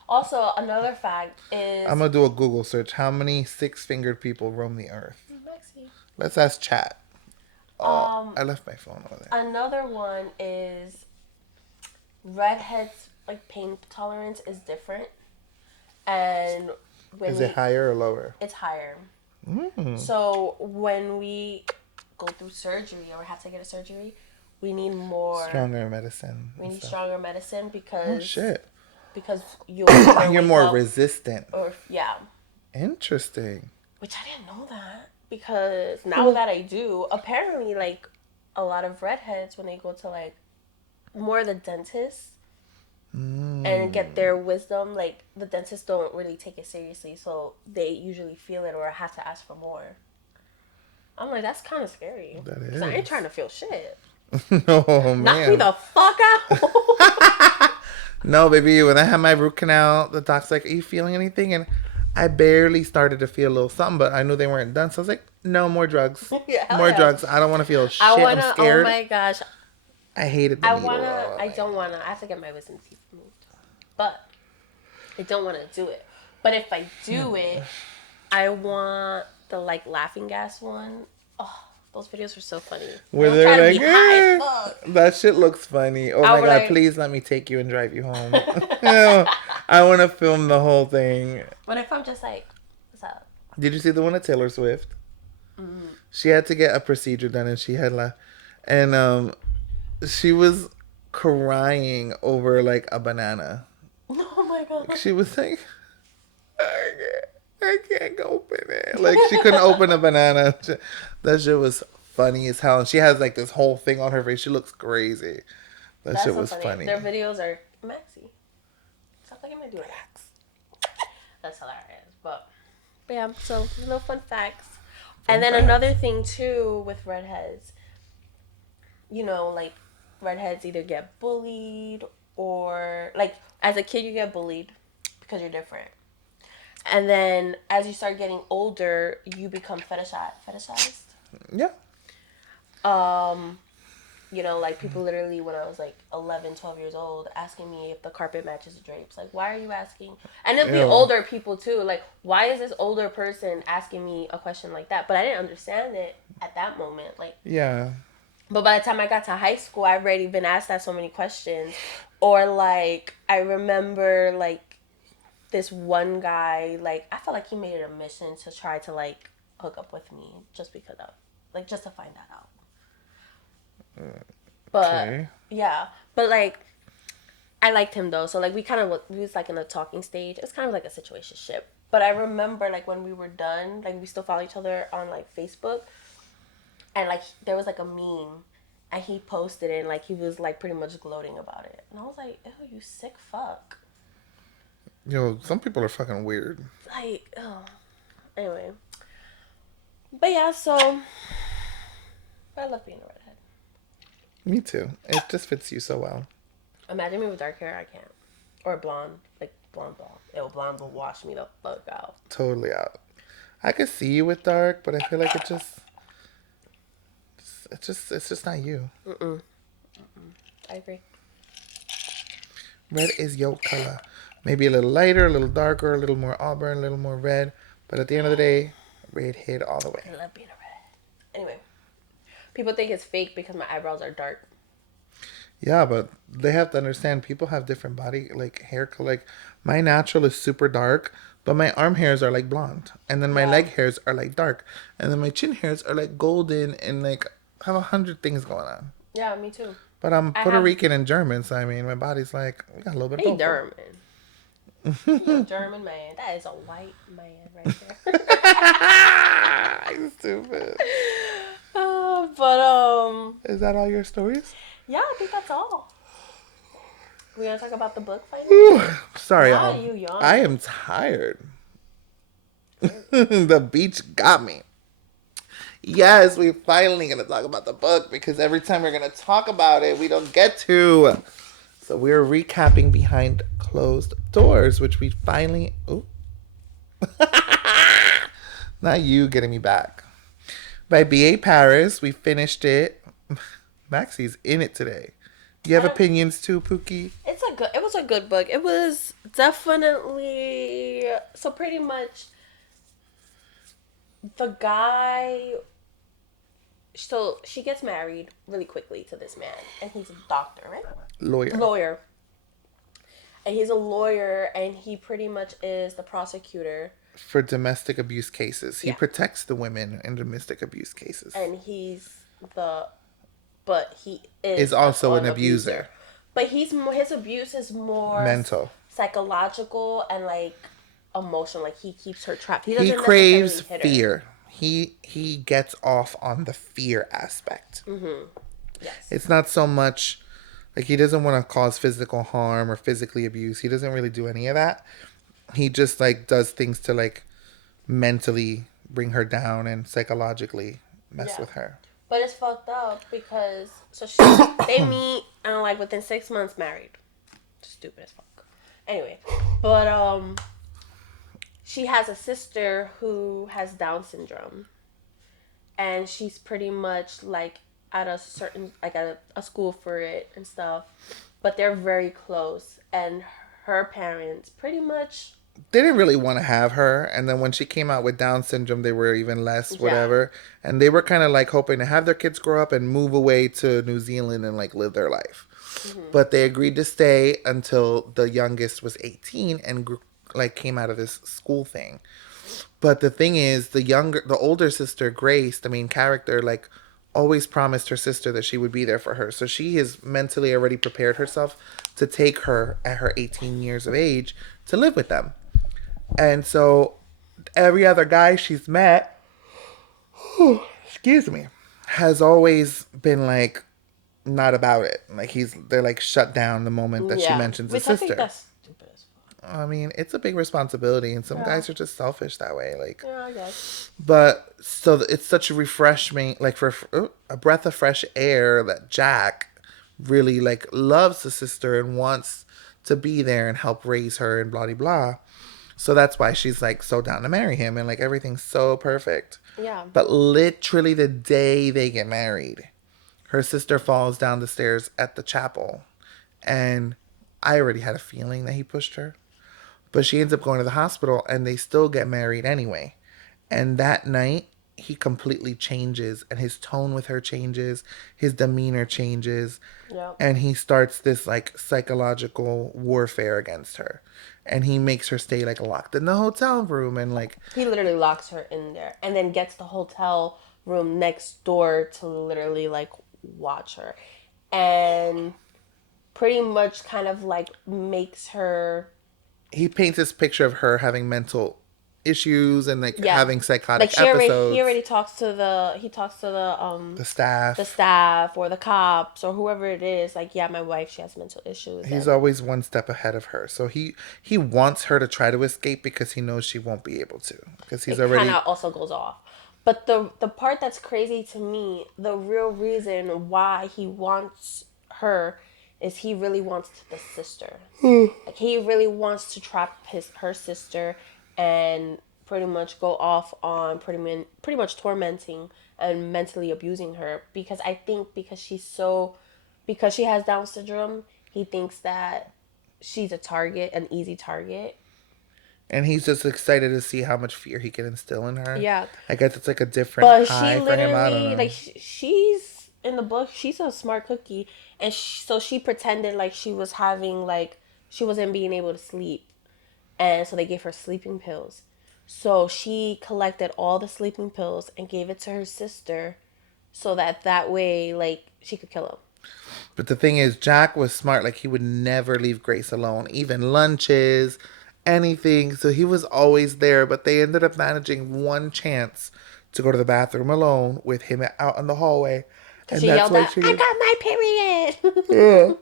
Also, another fact is I'm gonna do a Google search. How many six-fingered people roam the earth? Lexi. Let's ask chat. Oh, Um, I left my phone over there. Another one is redheads like pain tolerance is different, and when Is it higher or lower? it's higher. Mm. So when we go through surgery or have to get a surgery, we need more Stronger medicine. We and need stuff. stronger medicine Oh shit! because you're You're wake more up resistant. or yeah, Interesting. which I didn't know that because now that I do, apparently like a lot of redheads when they go to like more the dentist and get their wisdom, like the dentists don't really take it seriously, so they usually feel it or have to ask for more. I'm like, that's kind of scary. That Because I ain't is. trying to feel shit. Oh Knock me man. the fuck out. No, baby. When I had my root canal, the doc's like, "Are you feeling anything?" And I barely started to feel a little something, but I knew they weren't done, so I was like, "No more drugs. Yeah, hell More yeah. drugs. I don't want to feel I shit. I'm wanna. Oh scared. my gosh. I hated the I needle. wanna. Oh I my don't God. wanna. I have to get my wisdom teeth removed, but I don't want to do it. But if I do it, I want the like laughing gas one. Oh, those videos were so funny. Where And I'm trying to they're be like, high as fuck. that shit looks funny. Oh I my was God, like, please let me take you and drive you home. I want to film the whole thing. what if I'm just like, what's up? Did you see the one at Taylor Swift? Mm-hmm. She had to get a procedure done and she had and she was crying over like a banana. Oh my god. She was like, I can't open it. Like she couldn't open a banana. That shit was funny as hell. And she has like this whole thing on her face. She looks crazy. That That's shit so was funny. funny. Their videos are Maxi. Sounds like I'm gonna do Max. That's hilarious. But yeah, so no fun facts. And then facts. another thing too with redheads, like redheads either get bullied or like as a kid you get bullied because you're different. And then as you start getting older, you become fetishized. Yeah. Um, like people literally when I was like 11, 12 years old asking me if the carpet matches the drapes. Like, why are you asking? And it'll be Ew. older people too. Like, why is this older person asking me a question like that? But I didn't understand it at that moment. Like, Yeah. but by the time I got to high school, I've already been asked that so many questions. Or like, I remember like this one guy, like I felt like he made it a mission to try to like hook up with me just because of, like just to find that out. But Okay. yeah, but like I liked him though, so like we was like in a talking stage. It's kind of like a situationship. But I remember like when we were done, like we still follow each other on like Facebook, and like there was like a meme, and he posted it, and like he was like pretty much gloating about it, and I was like, "Ew, you sick fuck." Yo, some people are fucking weird. Like, oh, anyway. But yeah, so I love being a redhead. Me too. It just fits you so well. Imagine me with dark hair, I can't. Or blonde, like blonde. Blonde will wash me the fuck out. Totally out. I could see you with dark, but I feel like it's just not you. I agree. Red is your color. Maybe a little lighter, a little darker, a little more auburn, a little more red. But at the end of the day, redhead all the way. I love being a redhead. Anyway, people think it's fake because my eyebrows are dark. Yeah, but they have to understand people have different body, like hair color. Like my natural is super dark, but my arm hairs are like blonde. And then my Yeah. leg hairs are like dark. And then my chin hairs are like golden and like have 100 things going on. Yeah, me too. But I'm I Puerto have- Rican and German, so I mean, my body's like, we got a little bit Hey, of both. German. You German man. That is a white man right there. I'm stupid. But Is that all your stories? yeah, I think that's all. We gonna talk about the book finally? Sorry, Why y'all. are you yawning? I am tired. The beach got me. Yes, we're finally going to talk about the book because every time we're going to talk about it, we don't get to. So we're recapping Behind Closed Doors, which we finally. Oh, not you getting me back. By B.A. Paris, we finished it. Maxie's in it today. Do you have I don't. opinions too, Pookie? It's a good. It was a good book. It was definitely so pretty much the guy. So she gets married really quickly to this man, and he's a doctor, right? Lawyer. Lawyer, and he's a lawyer, and he pretty much is the prosecutor. For domestic abuse cases. He Yeah, protects the women in domestic abuse cases. and he's the, but he is Is also also an an abuser. abuser. But his abuse is more Mental. psychological and like emotional. Like he keeps her trapped. He He doesn't necessarily craves hit her. fear. He gets off on the fear aspect. Yes. It's not so much like he doesn't want to cause physical harm or physically abuse. He doesn't really do any of that. He just like does things to like mentally bring her down and psychologically mess Yeah. with her. But it's fucked up because so she they meet and like within 6 months married. Stupid as fuck. Anyway, but she has a sister who has Down syndrome, and she's pretty much like at a certain like at a school for it and stuff. But they're very close, and her parents pretty much They didn't really want to have her, and then when she came out with Down syndrome, they were even less yeah whatever, and they were kind of like hoping to have their kids grow up and move away to New Zealand and like live their life. But they agreed to stay until the youngest was 18 and like came out of this school thing. But the thing is, the older sister, Grace, the main character, like always promised her sister that she would be there for her. So she has mentally already prepared herself to take her at her 18 years of age to live with them. And so every other guy she's met, excuse me, has always been like not about it. Like they're like shut down the moment that she yeah, mentions a which I think sister. that's stupid as fuck. I mean, it's a big responsibility, and some Yeah, guys are just selfish that way. Like, yeah, I guess. but so it's such a refreshment, like for a breath of fresh air that Jack really like loves the sister and wants to be there and help raise her and blah blah blah. So that's why she's like so down to marry him and like everything's so perfect. Yeah. But literally the day they get married, her sister falls down the stairs at the chapel, and I already had a feeling that he pushed her. But she ends up going to the hospital and they still get married anyway. And that night, he completely changes and his tone with her changes, his demeanor changes, Yep. and he starts this like psychological warfare against her. And he makes her stay like locked in the hotel room and like He literally locks her in there and then gets the hotel room next door to literally like watch her. And pretty much kind of like makes her he paints this picture of her having mental issues and like yeah. having Like psychotic he episodes. already talks to The the staff. staff or the cops or whoever it is like yeah my wife she has mental issues He's and always one step ahead of her. So he wants her to try to escape because he knows she won't be able to. Because he's it kind already of also goes off. But the part that's crazy to me, the real reason why he wants her is he really wants the sister. Like he really wants to trap her sister and pretty much go off on pretty much tormenting and mentally abusing her because I think because she has Down syndrome, he thinks that she's a target, an easy target. and he's just excited to see how much fear he can instill in her. Yeah. I guess it's like a different But she high for him. I don't literally, know. like, she's in the book, she's a smart cookie. And so she pretended like she was having, like, she wasn't being able to sleep. And so they gave her sleeping pills. So she collected all the sleeping pills and gave it to her sister so that way, like, she could kill him. But the thing is, Jack was smart. Like he would never leave Grace alone, even lunches, anything. So he was always there. But they ended up managing one chance to go to the bathroom alone with him out in the hallway, Because and she that's yelled why out, she I did. got my period. Yeah.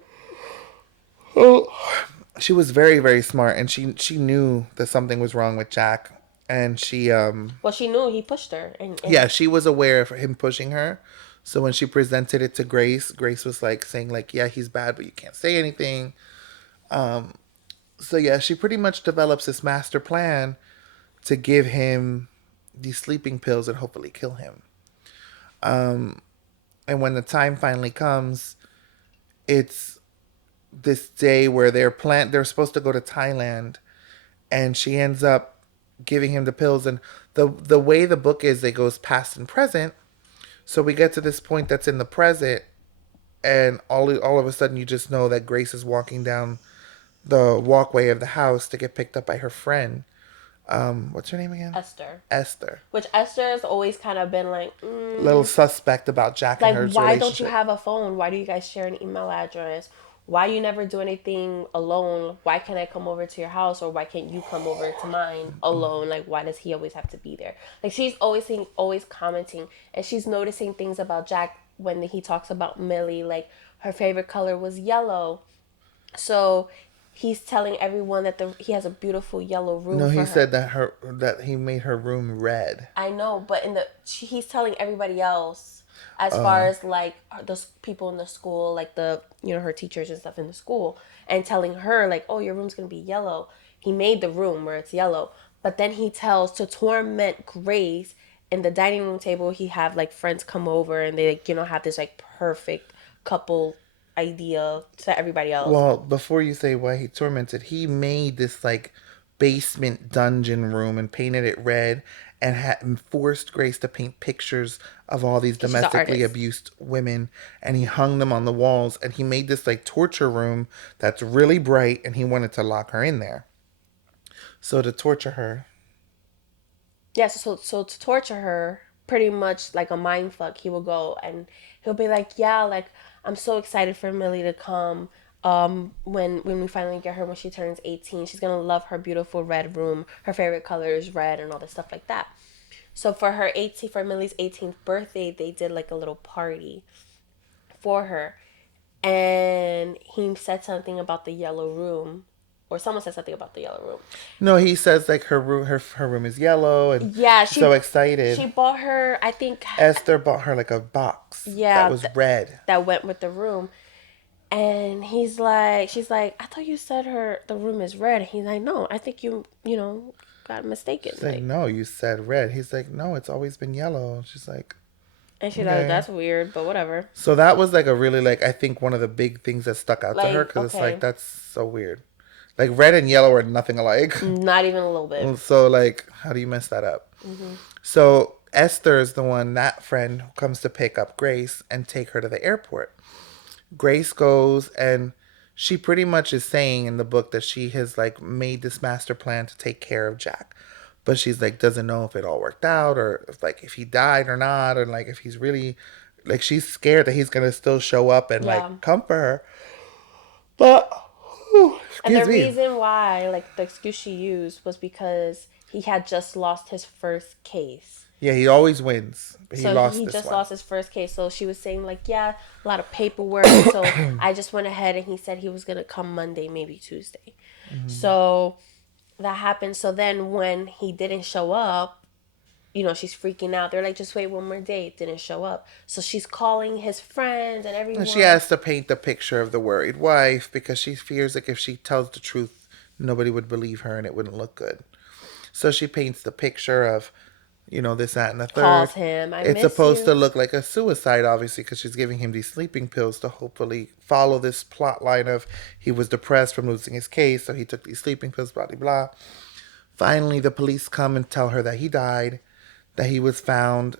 Oh, she was very very smart, and she knew that something was wrong with Jack. and she Well, she knew he pushed her, and yeah, she was aware of him pushing her. So when she presented it to Grace, Grace was like saying like, yeah, he's bad, but you can't say anything. So yeah, she pretty much develops this master plan to give him these sleeping pills and hopefully kill him. And when the time finally comes, it's this day where they're supposed to go to Thailand, and she ends up giving him the pills. And the way the book is, it goes past and present. So we get to this point that's in the present, and all of a sudden you just know that Grace is walking down the walkway of the house to get picked up by her friend. What's her name again? Esther. Esther. Which Esther has always kind of been like, Little suspect about Jack and like, her why don't you relationship. have a phone? Why do you guys share an email address? Why you never do anything alone? Why can't I come over to your house, or why can't you come over to mine alone? Like, why does he always have to be there? Like, she's always saying, always commenting, and she's noticing things about Jack when he talks about Millie. Like, her favorite color was yellow, so he's telling everyone that he has a beautiful yellow room No, he for her. said that he made her room red. I know, but he's telling everybody else, as far as like the people in the school, like her teachers and stuff in the school, and telling her like, oh, your room's gonna be yellow. He made the room where it's yellow, but then he tells to torment Grace. In the dining room table, he have like friends come over, and they like have this like perfect couple idea to everybody else. Well, before you say why he tormented, he made this like basement dungeon room and painted it red, and had forced Grace to paint pictures of all these Because she's an domestically artist. abused women, and he hung them on the walls, and he made this like torture room that's really bright, and he wanted to lock her in there. So to torture her. Yeah, so to torture her, pretty much like a mind fuck, he will go and he'll be like, yeah, like I'm so excited for Millie to come. When we finally get her when she turns 18, she's gonna love her beautiful red room. Her favorite color is red and all this stuff like that. So for Millie's 18th birthday, they did like a little party for her, and he said something about the yellow room, or someone said something about the yellow room. No, he says like her room is yellow, and Yeah, she's so she excited. bought her, I think. Esther bought her like a box that Yeah, was red. that went with the room. And she's like, I thought you said the room is red. He's like, no, I think got mistaken. She's like, Like, no, you said red. He's like, no, it's always been yellow. She's like, and she's like, okay. that's weird, but whatever. So that was like a really like I think one of the big things that stuck out to her Like, because it's like okay, that's so weird. Like red and yellow are nothing alike. not even a little bit. So like, how do you mess that up? So Esther is the one, that friend, who comes to pick up Grace and take her to the airport. Grace goes, and she pretty much is saying in the book that she has like made this master plan to take care of Jack. But she's like doesn't know if it all worked out, or if he died or not, or like if he's really like she's scared that he's gonna still show up and Yeah. like comfort her. But And the excuse me. reason why, like, the excuse she used was because he had just lost his first case. Yeah, he always wins. But he So lost he this just one. lost his first case. So she was saying, like, yeah, a lot of paperwork. So I just went ahead, and he said he was going to come Monday, maybe Tuesday. So that happened. So then when he didn't show up, she's freaking out. They're like, just wait one more day. It didn't show up. So she's calling his friends and And she everyone. has to paint the picture of the worried wife because she fears like if she tells the truth, nobody would believe her and it wouldn't look good. So she paints the picture of, this, that, and the third. Calls him, I It's miss supposed to you. look like a suicide, obviously, because she's giving him these sleeping pills to hopefully follow this plot line of he was depressed from losing his case, so he took these sleeping pills, blah, blah, blah. Finally, the police come and tell her that he died, that he was found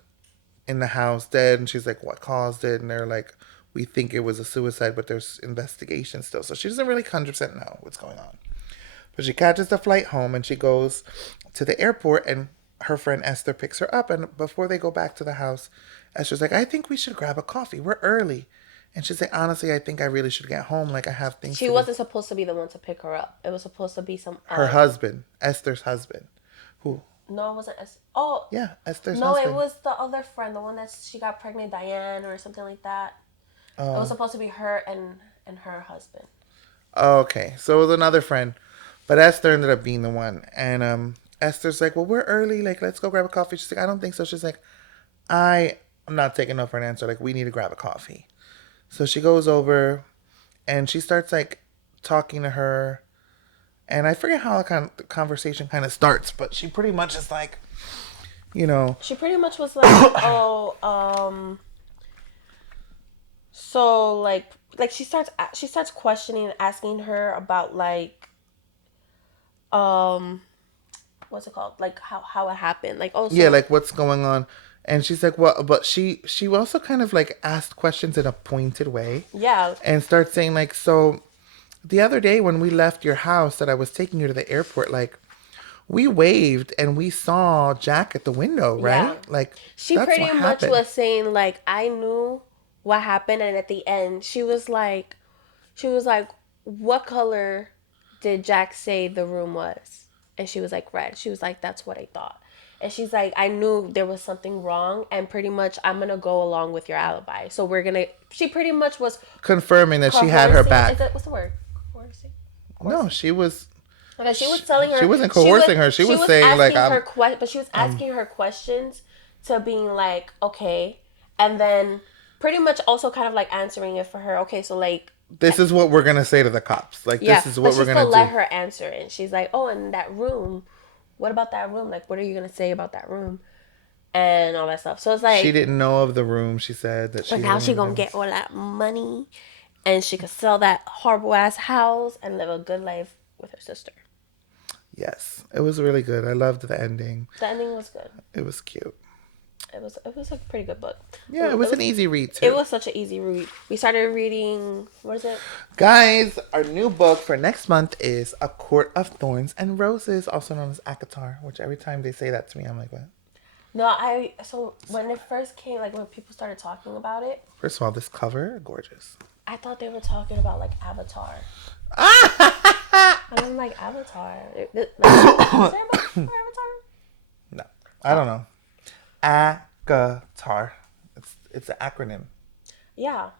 in the house dead, and she's like, what caused it? And they're like, we think it was a suicide, but there's investigation still. So she doesn't really 100% know what's going on. But she catches the flight home, and she goes to the airport, and her friend Esther picks her up. And before they go back to the house, Esther's like, I think we should grab a coffee. We're early. And she's like, honestly, I think I really should get home. Like, I have things She to do. wasn't supposed to be the one to pick her up. It was supposed to be some Her husband, Esther's husband, who, no, it wasn't. Oh, yeah, Esther's no, it husband. was the other friend, the one that she got pregnant, Diane, or something like that. It was supposed to be her and her husband. Okay, so it was another friend, but Esther ended up being the one. And Esther's like, well, we're early. Like, let's go grab a coffee. She's like, I don't think so. She's like, I'm not taking no for an answer. Like, we need to grab a coffee. So she goes over and she starts like talking to her. And I forget how the conversation kind of starts, but she pretty much is like, you know, She pretty much was like, oh, so like she starts questioning, asking her about like, um, what's it called? Like how it happened. Like, oh, yeah, so like what's going on. And she's like, well, but she also kind of like asked questions in a pointed way yeah, and starts saying like, so the other day when we left your house that I was taking you to the airport, like we waved and we saw Jack at the window, yeah. right? Like She that's what pretty much happened. was saying like I knew what happened, and at the end she was like, what color did Jack say the room was? And she was like, red. She was like, that's what I thought. And she's like, I knew there was something wrong, and pretty much I'm gonna go along with your alibi. So we're gonna. She pretty much was Confirming that she had her coercing. Is back. it what's the word? Coercing. No, Coercing. she was. Okay, she was telling She her wasn't coercing her. She was saying like, but she was asking her questions to being like, okay, and then pretty much also kind of like answering it for her. Okay, so like, this is what we're gonna say to the cops. Like yeah, this is but what she we're still gonna let do. her answer it. And she's like, oh, and that room, what about that room? Like, what are you gonna say about that room and all that stuff? So it's She like, didn't know of the room. She said that but she now didn't she even gonna know. get all that money, and she could sell that horrible ass house and live a good life with her sister. Yes, it was really good. I loved the ending. The ending was good. It was cute. It was a pretty good book. Yeah, it was an easy read It too. was such an easy read. We started reading. What is it? Guys, our new book for next month is A Court of Thorns and Roses, also known as Akatar, which every time they say that to me, I'm like, what? No, I. So when it first came, like when people started talking about it, First of all, this cover, gorgeous. I thought they were talking about like Avatar. And I'm like Avatar. Is there a book for Avatar? No, I don't know. Akatar. It's an acronym. Yeah,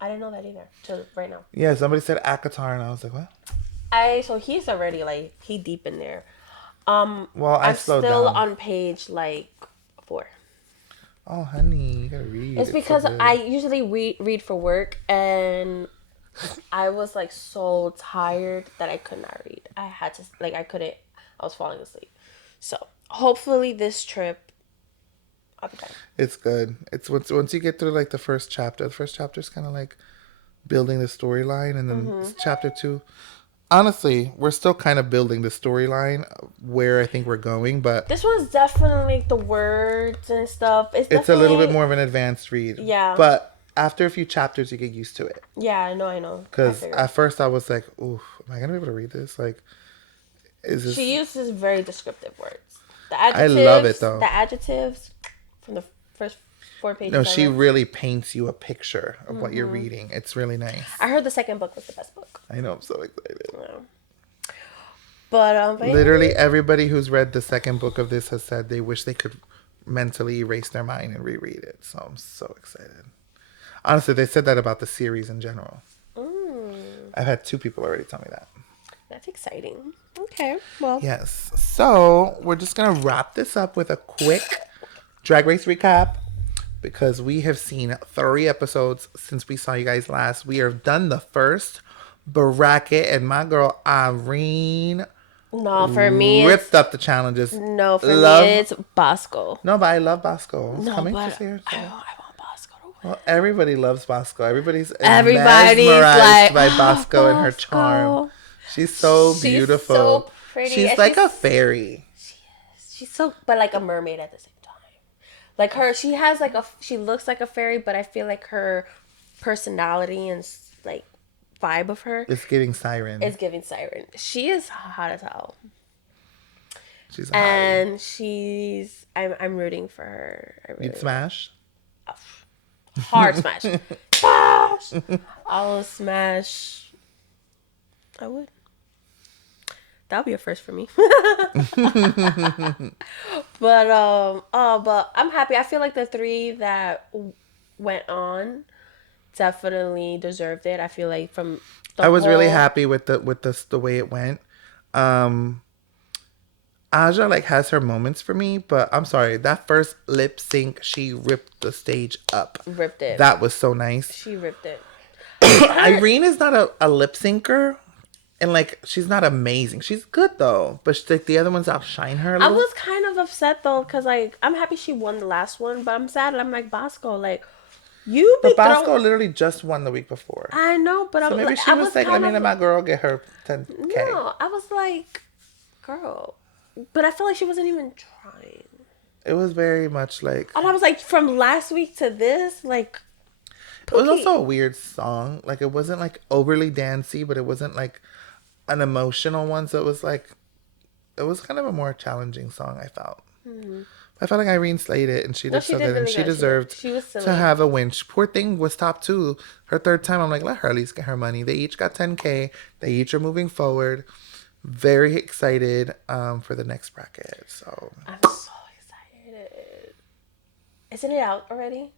I didn't know that either. Till right now. Yeah, somebody said Akatar, and I was like, what? So he's already like he deep in there. Well, I I'm slowed still down. on page like 4. Oh, honey, you gotta read. It's It's so because I good. usually read for work, and I was like so tired that I could not read. I had to like I couldn't. I was falling asleep. So hopefully this trip I'll be done. It's good. It's once you get through like the first chapter. The first chapter is kind of like building the storyline, and then chapter two. Honestly, we're still kind of building the storyline where I think we're going, but This one's definitely like the words and stuff. It's it's a little bit definitely more of an advanced read. yeah, But after a few chapters, you get used to it. yeah. I know. I Because figured. at first I was like, "Ooh, am I gonna be able to read this? Like, is She this?" uses very descriptive words. I love it though. The adjectives from the first 4 No, pages I she read. really paints you a picture of what you're reading. It's really nice. I heard the second book was the best book. I know, I'm so excited. Yeah. But yeah. Literally everybody who's read the second book of this has said they wish they could mentally erase their mind and reread it. So I'm so excited. Honestly, they said that about the series in general. Mm, I've had 2 people already tell me that. that's exciting. Okay, well, Yes. So we're just going to wrap this up with a quick Drag Race recap because we have seen 3 episodes since we saw you guys last. We have done the first bracket, and my girl Irene no, for me ripped it's up the challenges. no, for me Love. it's Bosco. No, but I love Bosco. It's No, coming to but see her. I want Bosco to win. Well, everybody loves Bosco. Everybody's Everybody's mesmerized like, by oh, Bosco and her charm. Bosco. She's so She's beautiful. so pretty. She's And like a fairy. she's so, but like a mermaid at the same time. Like her, she has like she looks like a fairy, but I feel like her personality and like vibe of her It's giving siren. is giving siren. She is hot as hell. She's a hottie. And I'm rooting for her. I You'd really smash? hard smash. Smash! I will smash. I would. That would be a first for me. But I'm happy. I feel like the 3 that went on definitely deserved it. I feel like from the I was really whole happy with the way it went. Aja like has her moments for me, but I'm sorry, that first lip sync, she ripped the stage up. Ripped it. That was so nice. She ripped it. Irene is not a lip syncer, and like she's not amazing. She's good though, but like the other ones outshine her a I little. was kind of upset though, because like I'm happy she won the last one, but I'm sad. I'm like, Bosco, like you be But Bosco throwing. literally just won the week before, I know, but so I'm maybe like, she I was was like, "Let kind me of let my girl get her 10K." no. I was like, girl, but I felt like she wasn't even trying. It was very much like And I was like, from last week to this, like, it was Pookie. also a weird song. Like it wasn't like overly dancey, but it wasn't like an emotional one. So it was kind of a more challenging song. I felt. I felt like Irene slayed it, and she No, did she so did good, and really she good. deserved She was to silly. have a win. Poor thing was top two. Her third time, I'm like, let her at least get her money. They each got 10K. They each are moving forward. Very excited for the next bracket. So I'm so excited. Isn't it out already?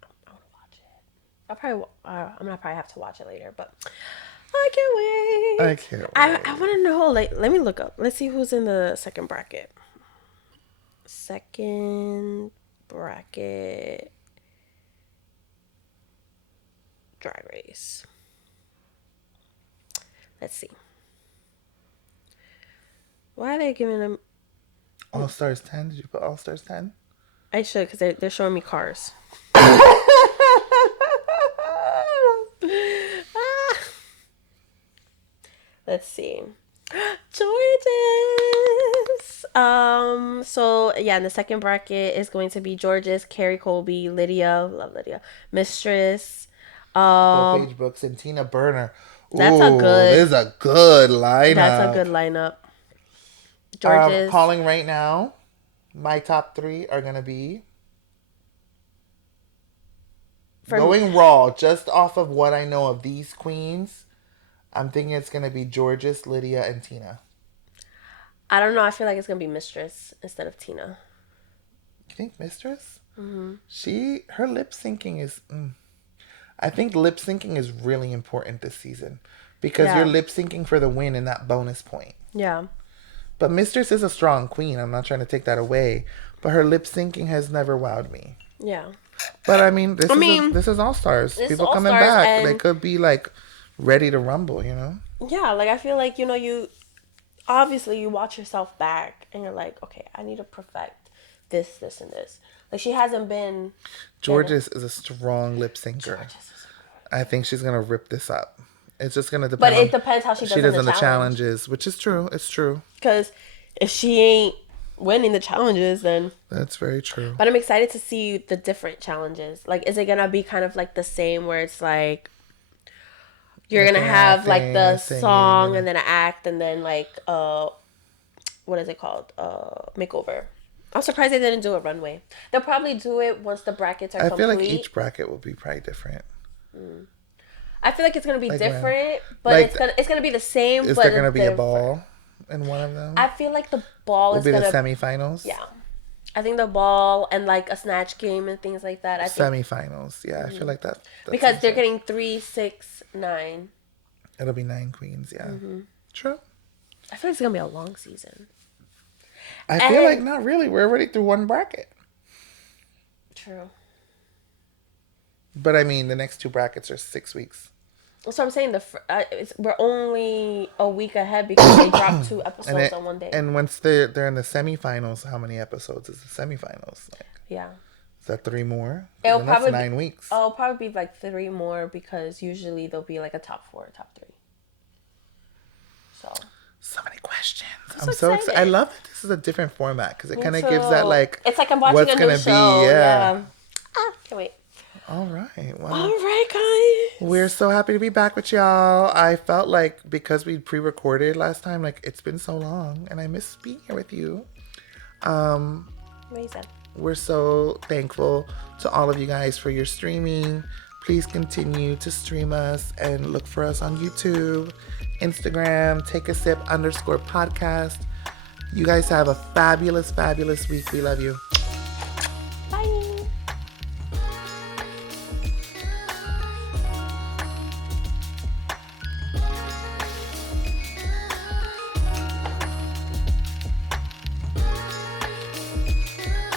I want to watch it. I'm gonna probably have to watch it later, but I can't wait. I can't I wait. want to know. Like, let me look up. Let's see who's in the second bracket. Second bracket. Drag Race. Let's see. Why are they giving them? All Stars 10. Did you put All Stars 10? I should, because they're showing me cars. Let's see. Georges. So yeah, in the second bracket is going to be Georges, Carrie Colby, Lydia, love Lydia, Mistress. Paige Brooks and Tina Burner. That's a Ooh, good. this is a good That's a lineup. good lineup. Georges. Calling right now. My top three are gonna be From going raw, just off of what I know of these queens. I'm thinking it's gonna be Georges, Lydia, and Tina. I don't know. I feel like it's gonna be Mistress instead of Tina. You think Mistress? Her lip syncing is. I think lip syncing is really important this season because Yeah. you're lip syncing for the win and that bonus point. Yeah. But Mistress is a strong queen. I'm not trying to take that away, but her lip syncing has never wowed me. Yeah. But I mean, mean, this is All Stars. it's People coming All-Stars, back. and They could be like ready to rumble. You know. yeah, like I feel like you obviously you watch yourself back and you're like, okay, I need to perfect this, this, and this. Like she hasn't been. Georges is a strong lip syncer. Georges is I think she's gonna rip this up. It's just gonna But depend. it depends how she does in on the the challenge. challenges, which is true. It's true. Because if she ain't winning the challenges, then. That's very true. But I'm excited to see the different challenges. Like, is it gonna be kind of like the same where it's like you're Like gonna an have like acting, the a singing, song and then an act and then like what is it called? Makeover. I'm surprised they didn't do a runway. They'll probably do it once the brackets are I complete. feel like each bracket will be probably different. I feel like it's gonna be Like, different, but like, it's gonna be the same. Is but there gonna be a different. ball in one of them? I feel like the ball Will is be gonna the semifinals. yeah. I think the ball and like a snatch game and things like that. I think Semifinals. Yeah, I feel like that. because they're getting 3, 6, 9. It'll be 9 queens. Yeah. True. I feel like it's gonna be a long season. I feel like not really. We're already through one bracket. True. But I mean, the next two brackets are 6 weeks. So I'm saying we're only a week ahead because they dropped 2 episodes on one day. And once they're in the semifinals, how many episodes is the semifinals? Like, yeah. is that 3 more? It'll Then probably that's 9 weeks. It'll probably be like 3 more because usually there'll be like a top 4, top 3. So many questions. I'm I'm so so excited. I excited. love that this is a different format because it Me kind of too. gives that like it's like I'm watching what's a new gonna show. be. Yeah. Can't wait. All right. Well, All right, guys. we're so happy to be back with y'all. I felt like because we pre-recorded last time, like it's been so long, and I miss being here with you. What you said. We're so thankful to all of you guys for your streaming. Please continue to stream us and look for us on YouTube, Instagram, take a sip _ podcast. You guys have a fabulous, fabulous week. We love you.